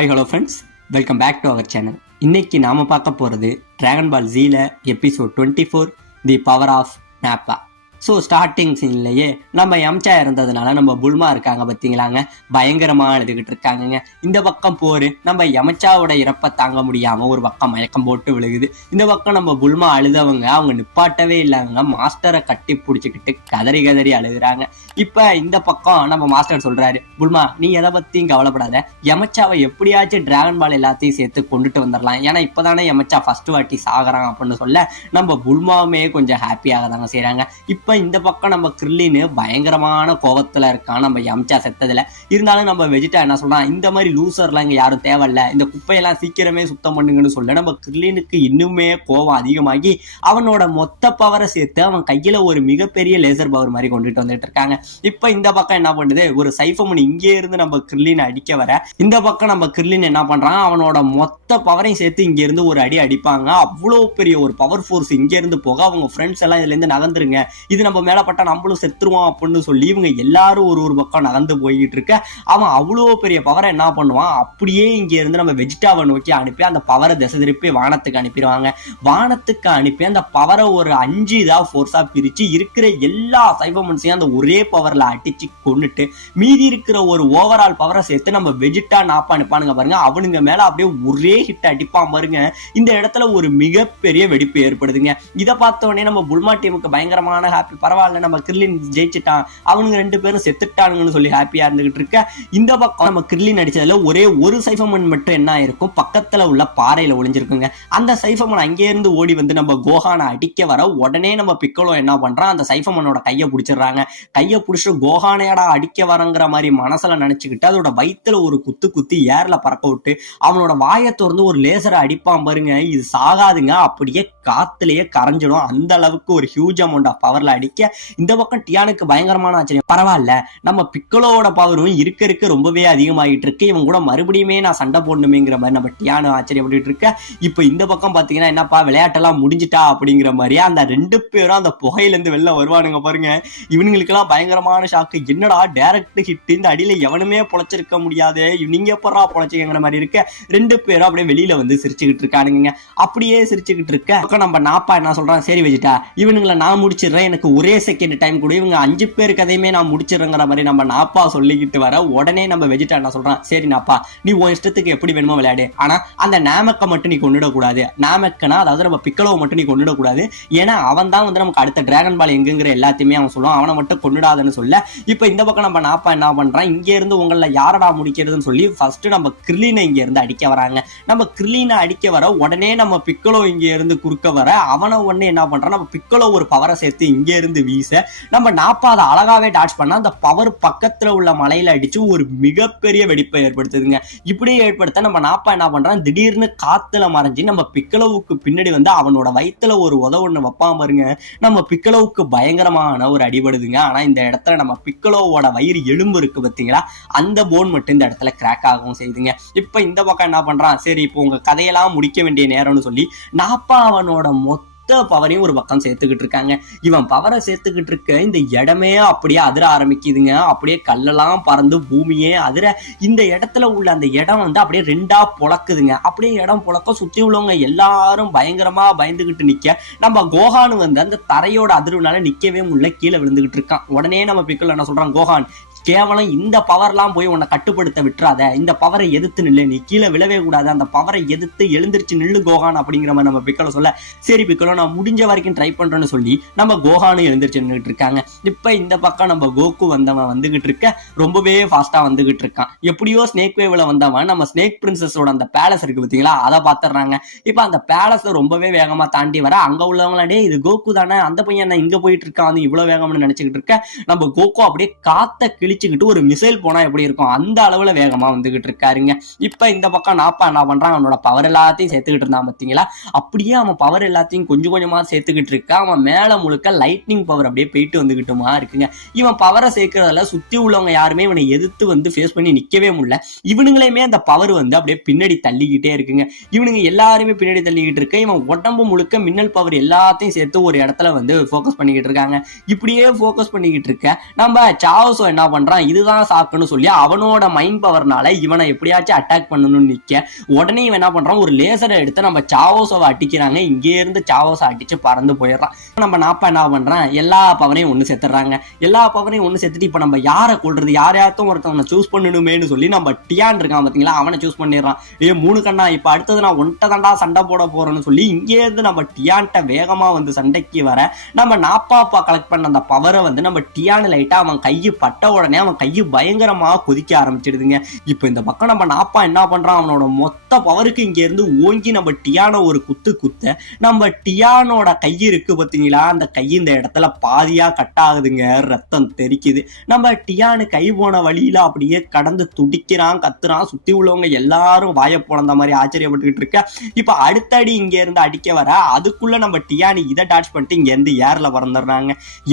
Hi hello friends, welcome back to our channel. இன்னைக்கு நாம பார்க்க போகிறது டிராகன் பால் ஜீல episode 24 the power of Nappa. So starting சீன்லேயே நம்ம எம்சா இருந்ததுனால நம்ம புல்மா இருக்காங்க பார்த்தீங்களாங்க, பயங்கரமாக எழுதுகிட்டு இருக்காங்கங்க. இந்த பக்கம் போர் நம்ம எமச்சாவோட இறப்பை தாங்க முடியாமல் ஒரு பக்கம் மயக்கம் போட்டு விழுகுது. இந்த பக்கம் நம்ம புல்மா அழுதவங்க அவங்க நிப்பாட்டவே இல்லைங்க, மாஸ்டரை கட்டி பிடிச்சிக்கிட்டு கதறி கதறி அழுகுறாங்க. இப்போ இந்த பக்கம் நம்ம மாஸ்டர் சொல்கிறாரு, புல்மா நீ எதை பற்றியும் கவலைப்படாத, எமச்சாவை எப்படியாச்சும் டிராகன் பால் எல்லாத்தையும் சேர்த்து கொண்டுட்டு வந்துடலாம், ஏன்னா இப்போதானே எமச்சா ஃபர்ஸ்ட் வாட்டி சாகிறான் அப்படின்னு சொல்ல நம்ம புல்மாவுமே கொஞ்சம் ஹாப்பியாக தாங்க செய்கிறாங்க. இப்போ இந்த பக்கம் நம்ம கிர்லின்னு பயங்கரமான கோவத்துல இருக்கான் நம்ம எம்சா செத்ததுல. இருந்தாலும் நம்ம வெஜிடா என்ன சொல்றான், இந்த மாதிரி லூசர்லாம் இங்க யாரும் தேவையில்ல, இந்த குப்பையெல்லாம் சீக்கிரமே சுத்தம் பண்ணுங்கன்னு சொல்ல நம்ம கிர்லினுக்கு இன்னுமே கோவம் அதிகமாகி அவனோட மொத்த பவரை சேர்த்து அவன் கையில ஒரு மிகப்பெரிய லேசர் பவர் மாதிரி கொண்டுட்டு வந்துட்டு இருக்காங்க. இப்ப இந்த பக்கம் என்ன பண்ணுது, ஒரு சைஃபமுன் இங்கே இருந்து நம்ம கிர்லின் அடிக்க வர இந்த பக்கம் நம்ம கிர்லின் என்ன பண்றான், அவனோட மொத்த பவரையும் சேர்த்து இங்க இருந்து ஒரு அடி அடிப்பாங்க. அவ்வளோ பெரிய ஒரு பவர் ஃபோர்ஸ் இங்க இருந்து போக அவங்க ஃப்ரெண்ட்ஸ் எல்லாம் இதுல இருந்து நகர்ந்துருங்க, இது நம்ம மேல பட்டா நம்மளும் செத்துருவோம் அப்படின்னு சொல்லி இவங்க எல்லாரும் ஒரு பக்கம் நகர்ந்து போய்கிட்டு இருக்க அவன் அவ்வளோ பெரிய பவரை என்ன பண்ணுவான், அப்படியே இங்க இருந்து நம்ம வெஜிடாவை நோக்கி அனுப்பி அந்த பவரை திசை திருப்பி வானத்துக்கு அனுப்பிடுவாங்க. வானத்துக்கு அனுப்பி அந்த பவரை ஒரு 5 இதா ஃபோர்ஸா பிரிச்சு இருக்கிற எல்லா சைபமன்ஸையும் அந்த ஒரே பவர்ல அடிச்சு கொண்டுட்டு மீதி இருக்கிற ஒரு ஓவரால் பவரை சேர்த்து நம்ம வெஜிடா நாப்பா அனுப்பானுங்க பாருங்க. அவனுங்க மேல அப்படியே ஒரே ஹிட் அடிப்பான் பாருங்க. இந்த இடத்துல ஒரு மிகப்பெரிய வெடிப்பு ஏற்படுதுங்க. இதை பார்த்த உடனே நம்ம புல்மா டீமுக்கு பயங்கரமான ஹாப்பி, பரவாயில்ல நம்ம கிர்லின் ஜெயிச்சுட்டான், அவனுங்க 2 பேரும் செத்துட்டானுங்கன்னு சொல்லி ஹாப்பியா இருந்துகிட்டு இருக்க. இந்த பக்கம் நம்ம கிர்லின் அடிச்சதுல ஒரே ஒரு சைஃபமன் மட்டும் என்ன இருக்கும், பக்கத்துல உள்ள பாறையில ஒளிஞ்சிருக்குங்க. அந்த சைஃபமன் அங்கே இருந்து ஓடி வந்து நம்ம கோஹானை அடிக்க வர உடனே நம்ம பிக்கலோ என்ன பண்றான், அந்த சைஃபமனோட கையை பிடிச்சிடுறாங்க. கையை பிடிச்சி கோஹானையடா அடிக்க வரங்கிற மாதிரி மனசுல நினைச்சுக்கிட்டு அதோட வயிற்றுல ஒரு குத்தி ஏர்ல பறக்க விட்டு அவனோட வாயை திறந்து ஒரு லேசரை அடிப்பான் பாருங்க. இது சாகாதுங்க, அப்படியே காத்துலயே கரைஞ்சிடும், அந்த அளவுக்கு ஒரு ஹியூஜ் அமௌண்ட் ஆஃப் பவர்ல அடிக்க. இந்த பக்கம் டியானுக்கு பயங்கரமான ஆச்சரியம், பரவாயில்ல நம்ம பிக்கலோட பவரும் இருக்க ரொம்பவே அதிகமாகிட்டு இருக்கு, இவன் கூட மறுபடியுமே நான் சண்டை போடணுமேங்கிற மாதிரி நம்ம டியானு ஆச்சரியப்பட்டு இருக்க. இப்போ இந்த பக்கம் பாத்தீங்கன்னா என்னப்பா விளையாட்டெல்லாம் முடிஞ்சிட்டா அப்படிங்கிற மாதிரி அந்த 2 பேரும் அந்த புகையில இருந்து வெளில வருவானுங்க பாருங்க. இவனுங்களுக்கு எல்லாம் பயங்கரமான ஷாக்கு, என்னடா டைரக்ட் ஹிட், இந்த அடியில எவனுமே பொழைச்சிருக்க முடியாது, நீங்க எப்பறா பொழைச்சிக்கிற மாதிரி இருக்க. 2 பேரும் அப்படியே வெளியில வந்து சிரிச்சுக்கிட்டு இருக்கானுங்க. அப்படியே சிரிச்சுக்கிட்டு இருக்க நம்ம நாப்பா என்ன சொல்றான், சரி வெஜிடா இவனுங்களை நான் முடிச்சிடுறேன், எனக்கு ஒரே செகண்ட் டைம் கூட, இவங்க 5 பேர் கதையுமே நான் முடிச்சிடுறேங்கிற மாதிரி நம்ம நாப்பா சொல்லிக்கிட்டு வர உடனே நம்ம வெஜிடா என்ன சொல்றான், சரி நாப்பா நீ உன் இஷ்டத்துக்கு எப்படி வேணுமோ விளையாடு, ஆனா அந்த நாமக்கை மட்டும் நீ கொண்டுடக்கூடாது, நாமக்கனா அதாவது நம்ம பிக்கலோவை மட்டும் நீ கொண்டுடக்கூடாது, ஏன்னா அவன் தான் வந்து நமக்கு அடுத்த டிராகன் பால் எங்குங்கிற எல்லாத்தையுமே அவன் சொல்லுவான், அவனை மட்டும் கொண்டுடாதுன்னு சொல்ல. இப்ப இந்த பக்கம் நம்ம நாப்பா என்ன பண்றான், இங்க இருந்து உங்களை யாரடா முடிக்கிறதுன்னு சொல்லி ஃபர்ஸ்ட் நம்ம கிர்லினை இங்க இருந்து அடிக்க வராங்க. நம்ம கிர்லினை அடிக்க வர உடனே நம்ம பிக்கலோ இங்க இருந்து குறுக்க வர அவனை உடனே என்ன பண்றான், நம்ம பிக்கலோ ஒரு பவரை சேர்த்து இங்க இருந்து வீச நம்ம நாப்பா அதை அழகாவே டாச் பண்ணா அந்த பவர் பக்கத்துல உள்ள மலையில அடிச்சு ஒரு மிகப்பெரிய வெடிப்பை ஏற்படுத்துதுங்க. இப்படியே ஏற்படுத்த நம்ம நாப்பா என்ன பண்றான், திடீர்னு காத்துல மறைஞ்சு நம்ம பிக்கலோவுக்கு பின்னாடி வந்து அவனோட வயித்துல ஒரு உதவுன்னு வைப்பான் பாருங்க. நம்ம பிக்கலோவுக்கு பயங்கரமான ஒரு அடிபடுதுங்க. ஆனா இந்த இடத்துல நம்ம பிக்கலோவோட வயிறு எலும்பு இருக்கு பாத்தீங்களா, அந்த போன் மட்டும் இந்த இடத்துல கிராக் ஆகவும் செய்யுதுங்க. இப்ப இந்த பக்கம் என்ன பண்றான், சரி இப்போ உங்க கதையெல்லாம் முடிக்க வேண்டிய நேரம்னு சொல்லி நாப்பா அவனோட மொத்த பவரையும் ஒரு பக்கம் சேர்த்துக்கிட்டு இருக்காங்க. இவன் பவரை சேர்த்துக்கிட்டு இருக்க இந்த இடமே அப்படியே அதிர ஆரம்பிக்குதுங்க. அப்படியே கல்லெல்லாம் பறந்து பூமியே அதிர இந்த இடத்துல உள்ள அந்த இடம் வந்து அப்படியே 2ஆ பொளக்குதுங்க. அப்படியே இடம் பொளக்க சுத்தி உள்ளவங்க எல்லாரும் பயங்கரமா பயந்துகிட்டு நிக்க நம்ம கோஹான் வந்து அந்த தரையோட அதிர்வுனால நிக்கவே முடியல, கீழே விழுந்துகிட்டு இருக்கான். உடனே நம்ம பிக்கல் என்ன சொல்றான், கோஹான் கேவலம் இந்த பவர்லாம் போய் உன்னை கட்டுப்படுத்த விட்டுறாத, இந்த பவரை எதிர்த்து நில்லு, நீ கீழே விழவே கூடாது, அந்த பவரை எதிர்த்து எழுந்திருச்சு நில்லு கோஹான் அப்படிங்கிற மாதிரி நம்ம பிக்கலோ சொல்ல, சரி பிக்கலோ நான் முடிஞ்ச வரைக்கும் ட்ரை பண்றேன்னு சொல்லி நம்ம கோஹானும் எழுந்திருச்சு நின்றுட்டு இருக்காங்க. இப்ப இந்த பக்கம் நம்ம கோகு வந்தவன் வந்துகிட்டு இருக்க ரொம்பவே ஃபாஸ்டா வந்துகிட்டு இருக்கான். எப்படியோ ஸ்னேக் வேவ்ல வந்தவன் நம்ம ஸ்னேக் பிரின்சஸோட அந்த பேலஸ் இருக்கு பாத்தீங்களா, அதை பாத்துறாங்க. இப்ப அந்த பேலஸ் ரொம்பவே வேகமா தாண்டி வர அங்க உள்ளவங்களே இது கோகு தானே, அந்த பையன் இங்க போயிட்டு இருக்கான், அது இவ்வளவு வேகம்னு நினைச்சுக்கிட்டு இருக்க. நம்ம கோகு அப்படியே காத்த கிழிச்சுக்கிட்டு ஒரு மிசைல் போனா எப்படி இருக்கும் அந்த அளவுல வேகமா வந்துகிட்டு இருக்காருங்க. இப்ப இந்த பக்கம் நாப்பா என்ன பண்றான், அவனோட பவர் எல்லாத்தையும் சேர்த்துக்கிட்டு இருந்தான் பாத்தீங்களா, அப்படியே அவன் பவர் எல்லாத்தையும் கொஞ்சம் கொஞ்சமா சேர்த்துக்கிட்டு இருக்கா. அவன் மேல முழுக்க லைட்னிங் பவர் அப்படியே போயிட்டு வந்துகிட்டுமா இருக்குங்க. இவன் பவரை சேர்க்கறதுல சுத்தி உள்ளவங்க யாருமே இவனை எதிர்த்து வந்து ஃபேஸ் பண்ணி நிக்கவே முடியல. இவனுங்களையுமே அந்த பவர் வந்து அப்படியே பின்னாடி தள்ளிக்கிட்டே இருக்குங்க. இவனுங்க எல்லாருமே பின்னாடி தள்ளிக்கிட்டு இருக்க. இவன் உடம்பு முழுக்க மின்னல் பவர் எல்லாத்தையும் சேர்த்து ஒரு இடத்துல வந்து போக்கஸ் பண்ணிக்கிட்டு இருக்காங்க. இப்படியே போக்கஸ் பண்ணிக்கிட்டு இருக்க நம்ம சாவோசோ என்ன பண்றான், இதுதான் சாக்குன்னு சொல்லி அவனோட மைண்ட் பவர்னால இவனை எப்படியாச்சும் அட்டாக் பண்ணணும்னு நிக்க உடனே இவன் என்ன பண்றான், ஒரு லேசரை எடுத்து நம்ம சாவோஸோவை அடிக்கிறாங்க. இங்கே இருந்து சாவோஸை அடிச்சு பறந்து போயிடுறான். நம்ம நாப்பா என்ன பண்றான், எல்லா பவரையும் ஒண்ணு சேர்த்துறாங்க. எல்லா பவரையும் ஒண்ணு சேர்த்துட்டு இப்ப நம்ம யாரை கொள்றது, யாரையாச்சும் ஒருத்தவனை சூஸ் பண்ணணுமேனு சொல்லி நம்ம டியான் இருக்கான் பாத்தீங்களா, அவனை சூஸ் பண்ணிடுறான். மூணு கண்ணா இப்ப அடுத்தது நான் ஒன்ட்ட தாண்டா சண்டை போட போறேன்னு சொல்லி இங்கே இருந்து நம்ம டியான்ட்ட வேகமா வந்து சண்டைக்கு வர நம்ம நாப்பாப்பா கலெக்ட் பண்ண அந்த பவரை வந்து நம்ம டியான் லைட்டா அவன் கையை பட்ட உடனே அவன் கையை பயங்கரமா கொதிக்க ஆரம்பிச்சிடுதுங்க. இப்ப இந்த பக்கம் நம்ம நாப்பா என்ன பண்றான், அவனோட மொத்த பவருக்கு இங்க இருந்து ஓங்கி நம்ம டியானோ ஒரு குத்த நம்ம டியானோட கை இருக்கு பாத்தீங்களா, அந்த கை இந்த இடத்துல பாதியா கட் ஆகுதுங்க, ரத்தம் தெரிக்குது. நம்ம டியானு கை போன வழியில அப்படியே கடந்து துடிக்கிறான், கத்துறான். சுத்தி உள்ளவங்க எல்லாரும் வாய போன மாதிரி ஆச்சரியப்பட்டுக்கிட்டு இருக்க. இப்ப அடுத்தடி இங்க இருந்து அடிக்க வர அதுக்குள்ள நம்ம டியானி இதை டாச் பண்ணிட்டு இங்க இருந்து ஏர்ல பறந்துடுறாங்க.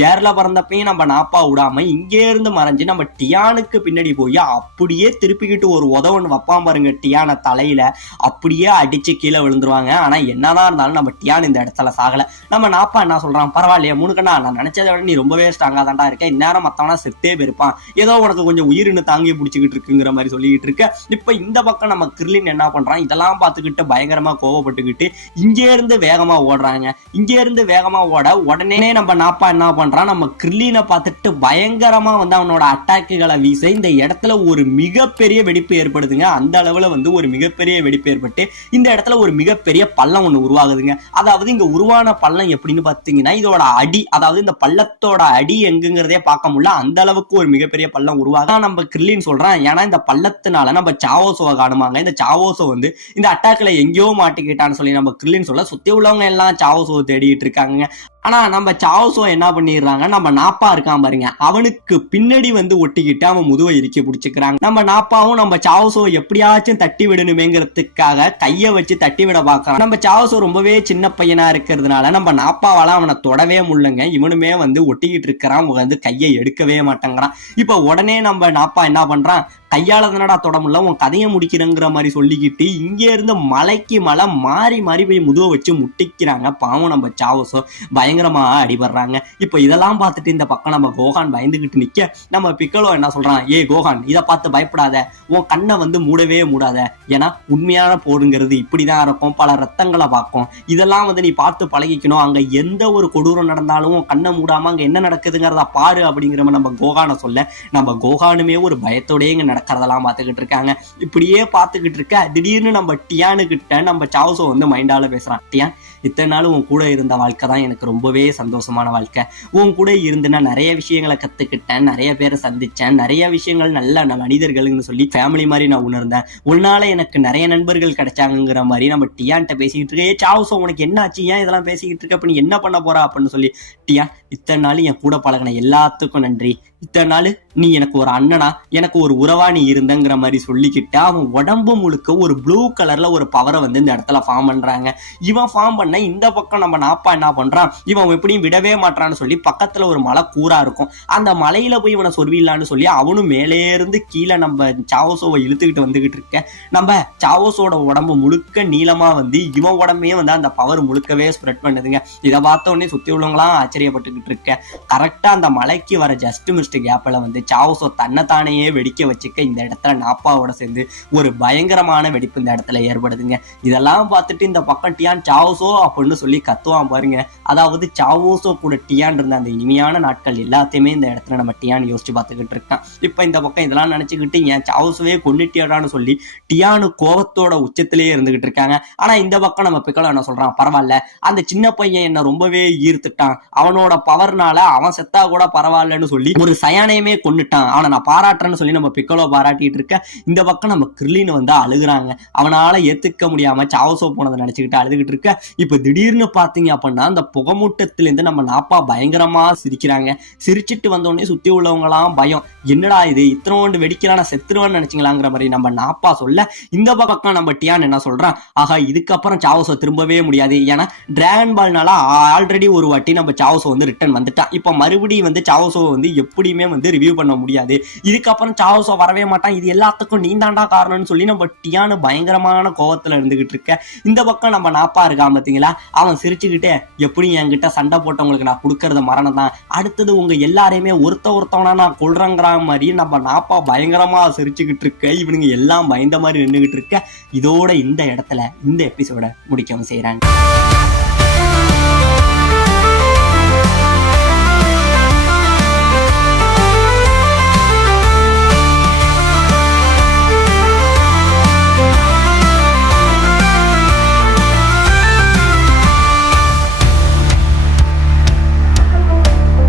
ஏர்ல பறந்தப்பையும் நம்ம நாப்பா விடாம இங்க இருந்து மறைஞ்சு நம்ம டியானுக்கு பின்னாடி போய் அப்படியே திருப்பிக்கிட்டு ஒரு உதவன் வைப்பான் பாருங்க டியான தலையில, அப்படியே அடிச்சு கீழே விழுந்துருவாங்க. ஆனா என்னதான் இருந்தாலும் நம்ம டியான் இந்த இடத்துல சாகல. நம்ம நாப்பா என்ன சொல்றான், பரவாயில்லையே மூணுக்கண்ணா, நான் நினைச்சதை விட நீ ரொம்பவே ஸ்ட்ராங்கா தாண்டா இருக்க, இந்நேரம் மத்தவனா செத்தே போயிருப்பான், ஏதோ உனக்கு கொஞ்சம் உயிரினு தாங்கி பிடிச்சிக்கிட்டு இருக்குங்கிற மாதிரி சொல்லிக்கிட்டு இருக்க. இப்ப இந்த பக்கம் நம்ம கிர்லின் என்ன பண்றான், இதெல்லாம் பார்த்துக்கிட்டு பயங்கரமா கோவப்பட்டுக்கிட்டு இங்கே இருந்து வேகமா ஓடுறாங்க. இங்கே இருந்து வேகமா ஓட உடனே நம்ம நாப்பா என்ன பண்றான், நம்ம கிர்லினை பார்த்துட்டு பயங்கரமா வந்து அவனோட அட்டாக்குகளை வீச இந்த இடத்துல ஒரு மிகப்பெரிய வெடிப்பு ஏற்படுதுங்க. அந்த அளவுல வந்து ஒரு மிகப்பெரிய வெடிப்பு ஏற்பட்டு இந்த இடத்துல ஒரு மிகப்பெரிய பள்ளம் ஒண்ணு உருவாகுதுங்க. அதாவது இங்க உருவான பள்ளம் எப்படின்னு பாத்தீங்கன்னா, இதோட அடி, அதாவது இந்த பள்ளத்தோட அடி எங்குங்கிறதே பார்க்க முடியல, அந்த அளவுக்கு ஒரு மிகப்பெரிய பள்ளம் உருவாக நம்ம கிர்லின் சொல்றான். ஏன்னா இந்த பள்ளத்தினால நம்ம சாவோஸோவை காணுமாங்க, இந்த சாவோஸோ வந்து இந்த அட்டாக்ல எங்கேயோ மாட்டிக்கிட்டான்னு சொல்லி நம்ம கிர்லின் சொல்ல சுத்தி உள்ளவங்க எல்லாம் சாவோஸோவை தேடிட்டு இருக்காங்க. ஆனா நம்ம சாவோஸோ என்ன பண்ணிடுறாங்க, நம்ம நாப்பா இருக்கான் பாருங்க, அவனுக்கு பின்னாடி வந்து ஒட்டிக்கிட்டு அவன் முதுவை இறுக்கி பிடிச்சிக்கிறாங்க. நம்ம நாப்பாவும் நம்ம சாவோஸோ எப்படியாச்சும் தட்டி விடணுமேங்கிறதுக்காக கையை வச்சு தட்டி விட பாக்குறான். நம்ம சாவோஸோ ரொம்பவே சின்ன பையனா இருக்கிறதுனால நம்ம நாப்பாவால அவனை தொடவே முடியலங்க. இவனுமே வந்து ஒட்டிக்கிட்டு இருக்கிறான், வந்து கையை எடுக்கவே மாட்டேங்கிறான். இப்ப உடனே நம்ம நாப்பா என்ன பண்றான், கையால தானடா தொட முடியல, உன் கதையை முடிக்கிறங்கிற மாதிரி சொல்லிக்கிட்டு இங்கே இருந்து மலைக்கு மலை மாறி மாறி போய் முதுவை வச்சு முட்டிக்கிறாங்க. பாவம் நம்ம சாவோஸோ பயங்கரமா அடிபடுறாங்க. இப்ப இதெல்லாம் பார்த்துட்டு இந்த பக்கம் நம்ம கோகான் பயந்துகிட்டு நிக்க நம்ம பிக்கலோ என்ன சொல்றான், ஏ கோகான், இதை பார்த்து பயப்படாத, உன் கண்ணை வந்து மூடவே மூடாத, ஏன்னா உண்மையான போருங்கிறது இப்படிதான் இருக்கும், பல ரத்தங்களை பார்க்கும், இதெல்லாம் வந்து நீ பார்த்து பழகிக்கணும், அங்க எந்த ஒரு கொடூரம் நடந்தாலும் உன் கண்ணை மூடாம அங்க என்ன நடக்குதுங்கிறத பாரு அப்படிங்கிற நம்ம கோகானை சொல்ல நம்ம கோகானுமே ஒரு பயத்தோடய இங்க நடக்கிறதெல்லாம் பார்த்துக்கிட்டு இருக்காங்க. இப்படியே பார்த்துக்கிட்டு இருக்க திடீர்னு நம்ம டியானு கிட்ட நம்ம சாவோஸோ வந்து மைண்டால பேசுறான், டியான், இத்தனை நாள் உன் கூட இருந்த வாழ்க்கை தான் எனக்கு ரொம்பவே சந்தோஷமான வாழ்க்கை, உன் கூட இருந்து நான் நிறைய விஷயங்களை கத்துக்கிட்டேன், நிறைய பேரை சந்திச்சேன், நிறைய விஷயங்கள் நல்ல மனிதர்கள்னு சொல்லி ஃபேமிலி மாதிரி நான் உணர்ந்தேன், உன்னால எனக்கு நிறைய நண்பர்கள் கிடைச்சாங்கிற மாதிரி நம்ம டியான்ட்ட பேசிக்கிட்டு இருக்கே. சாவோஸோ உனக்கு என்ன ஆச்சு, ஏன் இதெல்லாம் பேசிக்கிட்டு இருக்க, அப்ப நீ என்ன பண்ண போறா அப்படின்னு சொல்லி, டியான், இத்தனை நாள் என் கூட பழகின எல்லாத்துக்கும் நன்றி, இத்தனை நாள் நீ எனக்கு ஒரு அண்ணனா, எனக்கு ஒரு உறவா நீ இருந்தங்கிற மாதிரி சொல்லிக்கிட்டு அவன் உடம்பு முழுக்க ஒரு ப்ளூ கலர்ல ஒரு பவரை வந்து இந்த இடத்துல ஃபார்ம் பண்றாங்க. இவன் ஃபார்ம் பண்ண இந்த பக்கம் நம்ம நாப்பா என்ன பண்றான், இவன் எப்படியும் விடவே மாட்டான்னு சொல்லி பக்கத்துல ஒரு மலை கூரா இருக்கும், அந்த மலையில போய் இவனை சொருவிடலான்னு சொல்லி அவனும் மேலே இருந்து கீழே நம்ம சாவோஸோவை இழுத்துக்கிட்டு வந்துகிட்டு இருக்க. நம்ம சாவோஸோட உடம்பு முழுக்க நீளமா வந்து இவன் உடம்பே வந்து அந்த பவர் முழுக்கவே ஸ்ப்ரெட் பண்ணுதுங்க. இதை பார்த்த உடனே சுத்தி உள்ளவங்களாம் ஆச்சரியப்பட்டுக்கிட்டு இருக்க. கரெக்டா அந்த மலைக்கு வர ஜஸ்ட் கேப்ல வந்து சாவோஸோ தன்னைத்தானையே வெடிக்க வச்சுக்க இந்த இடத்துல நாப்பாவோட சேர்ந்து ஒரு பயங்கரமான வெடிப்பு இந்த இடத்துல ஏற்படுதுங்க. இதெல்லாம் பார்த்துட்டு இந்த பக்கம் டியான் சாவோஸோ அப்படின்னு சொல்லி கத்துவான் பாருங்க. அதாவது சாவோஸோ கூட டியான் இருந்த அந்த இனிமையான நாட்கள் எல்லாத்தையுமே இந்த இடத்துல நம்ம டியான் யோசிச்சு பார்த்துக்கிட்டு இருக்கான். இப்ப இந்த பக்கம் இதெல்லாம் நினைச்சுக்கிட்டு ஏன் சாவோஸோவே கொண்டுட்டியாடான்னு சொல்லி டியானு கோவத்தோட உச்சத்திலேயே இருந்துகிட்டு இருக்காங்க. ஆனா இந்த பக்கம் நம்ம பிக்கலோ என்ன சொல்றான், பரவாயில்ல, அந்த சின்ன பையன் என்ன ரொம்பவே ஈர்த்துட்டான், அவனோட பவர்னால அவன் செத்தா கூட பரவாயில்லன்னு சொல்லி ஒரு சயானையுமே கொண்டுட்டான், அவனை நான் பாராட்டுறேன்னு சொல்லி நம்ம பிக்கலோ பாராட்டிட்டு இருக்க. இந்த பக்கம் நம்ம கிர்லின் வந்து அழுகுறாங்க, அவனால ஏத்துக்க முடியாம சாவோஸோ போனதை நினைச்சுக்கிட்டு அழுதுகிட்டு இருக்க. இப்ப திடீர்னு பாத்தீங்க அப்படின்னா அந்த புகமூட்டத்திலிருந்து நம்ம நாப்பா பயங்கரமா சிரிக்கிறாங்க. சிரிச்சிட்டு வந்தோடனே சுத்தி உள்ளவங்க எல்லாம் பயம், என்னடா இது இத்தனோண்டு வெடிக்கிறான், நான் செத்துருவான்னு நினைச்சீங்களாங்கிற மாதிரி நம்ம நாப்பா சொல்ல, இந்த பக்கம் நம்ம டியான் என்ன சொல்றான், ஆகா இதுக்கப்புறம் சாவோஸோ திரும்பவே முடியாது, ஏன்னா டிராகன் பால்னால ஆல்ரெடி ஒரு வாட்டி நம்ம சாவோஸோ வந்து ரிட்டர்ன் வந்துட்டான், இப்ப மறுபடியும் வந்து சாவோஸோ வந்து எப்படி எப்படியுமே வந்து ரிவ்யூ பண்ண முடியாது. இதுக்கப்புறம் சாவோஸோ வரவே மாட்டான், இது எல்லாத்துக்கும் நீ தாண்டா காரணம்னு சொல்லி நம்ம டியானு பயங்கரமான கோவத்துல இருந்துகிட்டு இருக்க. இந்த பக்கம் நம்ம நாப்பா இருக்கான் பாத்தீங்களா, அவன் சிரிச்சுக்கிட்டே எப்படி என்கிட்ட சண்டை போட்டவங்களுக்கு நான் கொடுக்கறது மரணம் தான், அடுத்தது உங்க எல்லாரையுமே ஒருத்தவனா நான் கொள்றங்கிற மாதிரி நம்ம நாப்பா பயங்கரமா சிரிச்சுக்கிட்டு இருக்க. இவனுங்க எல்லாம் பயந்த மாதிரி நின்றுகிட்டு இருக்க. இதோட இந்த இடத்துல இந்த எபிசோட முடிக்கவும் செய்யறாங்க.